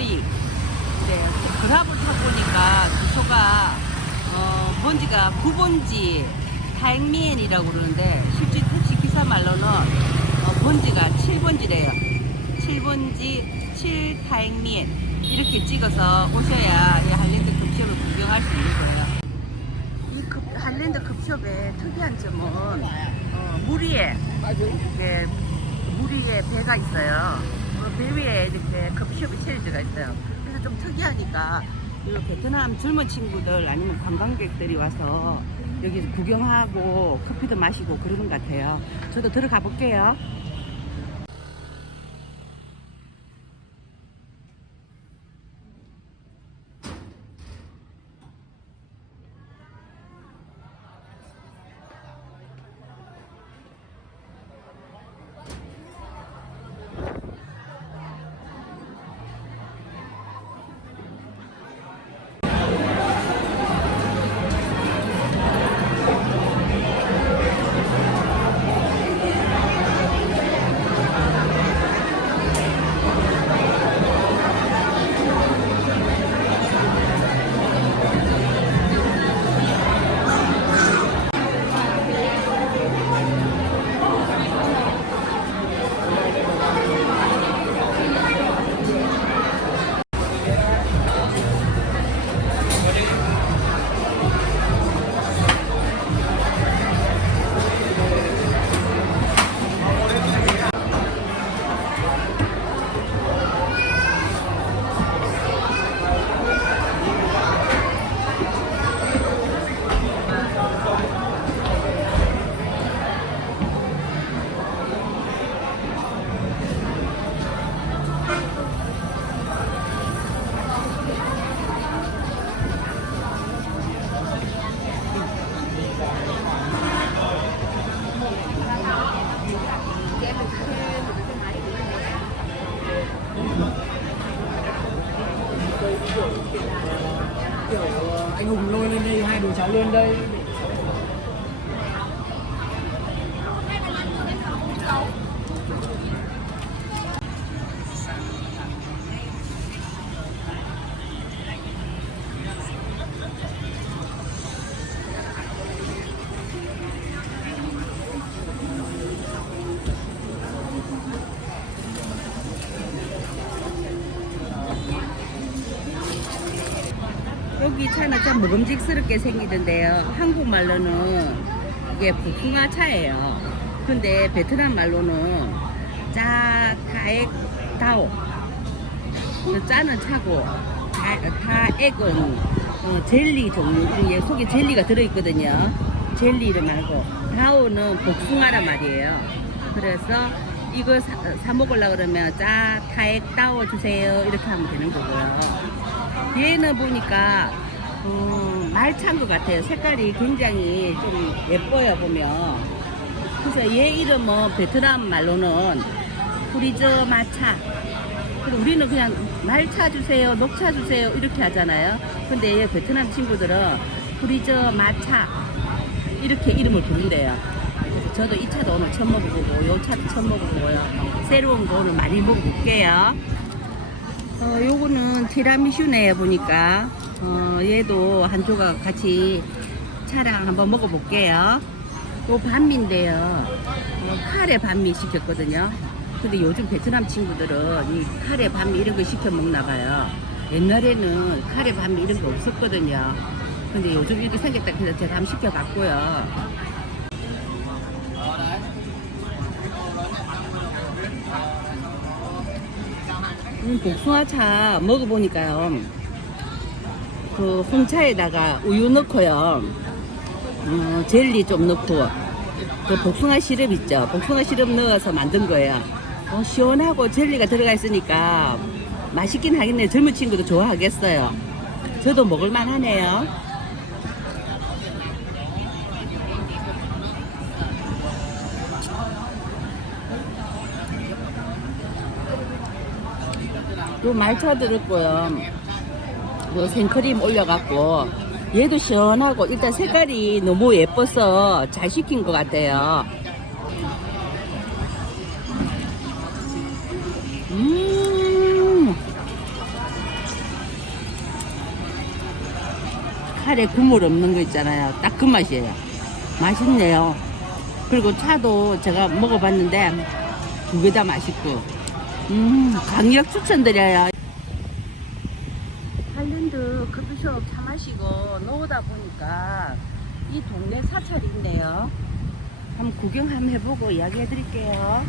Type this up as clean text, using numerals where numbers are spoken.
거의 네, 그랍을 타고 보니까 주소가 본지가 9번지 타행미엔이라고 그러는데 실제 택시 기사 말로는 본지가 7번지래요. 7번지 7타행미엔 이렇게 찍어서 오셔야 이 한랜드 급숍을 구경할 수 있는 거예요. 이 한랜드 급숍의 특이한 점은 물 위에 배가 있어요. 배 위에 이렇게 급숍이 세워져 있어요. 그래서 좀 특이하니까 이 베트남 젊은 친구들 아니면 관광객들이 와서 여기 구경하고 커피도 마시고 그러는 것 같아요. 저도 들어가 볼게요. Anh Hùng lôi lên đây, hai đồ cháu lên đây. 여기 차는 참 먹음직스럽게 생기던데요. 한국말로는 이게 복숭아 차예요. 근데 베트남 말로는 짜 타액 다오. 짜는 차고 타액은 젤리 종류. 이게 속에 젤리가 들어있거든요. 젤리를 말고 다오는 복숭아란 말이에요. 그래서 이거 사 먹으려고 그러면 짜 타액 다오 주세요 이렇게 하면 되는 거고요. 얘는 보니까 말차인 것 같아요. 색깔이 굉장히 좀 예뻐요 보면. 그래서 얘 이름은 베트남 말로는 프리저 마차. 우리는 그냥 말차 주세요, 녹차 주세요 이렇게 하잖아요. 근데 얘 베트남 친구들은 프리저 마차 이렇게 이름을 부른대요. 그래서 저도 이 차도 오늘 처음 먹어보고 요 차도 처음 먹어보고요. 새로운 거 오늘 많이 먹어볼게요. 요거는 티라미슈네요 보니까. 얘도 한 조각 같이 차랑 한번 먹어볼게요. 요 반미인데요. 카레 반미 시켰거든요. 근데 요즘 베트남 친구들은 이 카레 반미 이런 거 시켜 먹나 봐요. 옛날에는 카레 반미 이런 거 없었거든요. 근데 요즘 이렇게 생겼다 해서 제가 한번 시켜봤고요. 복숭아차 먹어보니까요. 그 홍차에다가 우유 넣고요. 젤리 좀 넣고 그 복숭아 시럽 있죠. 복숭아 시럽 넣어서 만든 거예요. 시원하고 젤리가 들어가 있으니까 맛있긴 하겠네요. 젊은 친구도 좋아하겠어요. 저도 먹을만 하네요. 요 말차 들었고요. 요 생크림 올려갖고 얘도 시원하고 일단 색깔이 너무 예뻐서 잘 시킨 것 같아요. 살에 국물 없는 거 있잖아요. 딱 그 맛이에요. 맛있네요. 그리고 차도 제가 먹어봤는데 두 개 다 맛있고 강력 추천드려요. 하일랜드 커피숍 차 마시고 나오다 보니까 이 동네 사찰이 있네요. 한번 구경 한번 해보고 이야기 해드릴게요.